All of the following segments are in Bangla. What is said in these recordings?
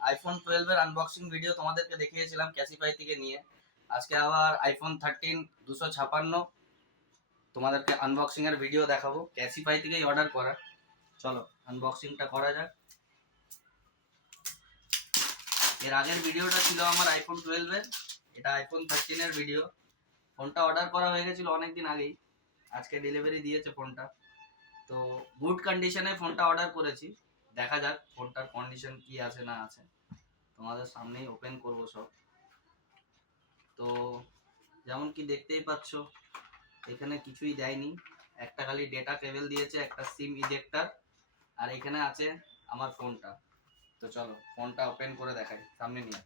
আইফোন 12 এর আনবক্সিং ভিডিও তোমাদেরকে দেখিয়েছিলাম ক্যাসিফাই থেকে নিয়ে। আজকে আবার আইফোন 13 256 তোমাদেরকে আনবক্সিং এর ভিডিও দেখাবো, ক্যাসিফাই থেকেই অর্ডার করা। চলো আনবক্সিংটা করা যাক। এর আগের ভিডিওটা ছিল আমার আইফোন 12 এর, এটা আইফোন 13 এর ভিডিও। ফোনটা অর্ডার করা হয়ে গেছিল অনেকদিন আগেই, আজকে ডেলিভারি দিয়েছে ফোনটা। তো গুড কন্ডিশনে ফোনটা অর্ডার করেছি, দেখা যাক ফোনটার কন্ডিশন কি আছে না আছে। তোমাদের সামনেই ওপেন করব সব। তো যেমন কি দেখতেই পাচ্ছ, এখানে কিছুই দেয়নি, একটা খালি ডেটা কেবল দিয়েছে, একটা সিম ইজেক্টর, আর এখানে আছে আমার ফোনটা। তো চলো ফোনটা ওপেন করে দেখাই, সামনে নিয়ে।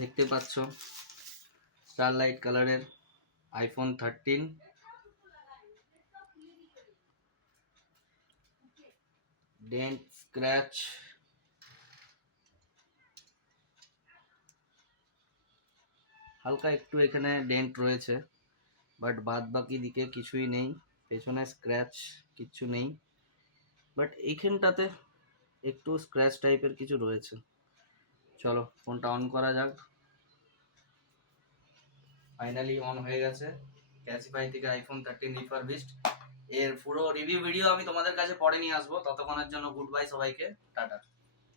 দেখতে পাচ্ছ স্টারলাইট কালারের আইফোন 13, ডেন্ট স্ক্র্যাচ, হালকা একটু এখানে ডেন্ট রয়েছে, বাট বাদ বাকি দিকে কিছুই নেই। পেছনে স্ক্র্যাচ কিচ্ছু নেই, বাট এইখানটাতে একটু স্ক্র্যাচ টাইপের কিছু রয়েছে। চলো ফোনটা অন করা যাক। ফাইনালি অন হয়ে গেছে। ক্যাসিফাই থেকে আইফোন 13 রিফারবিশড এর পুরো রিভিউ ভিডিও আমি তোমাদের কাছে পরে নিয়ে আসবো। ততক্ষণের জন্য গুড বাই সবাইকে, টাটা।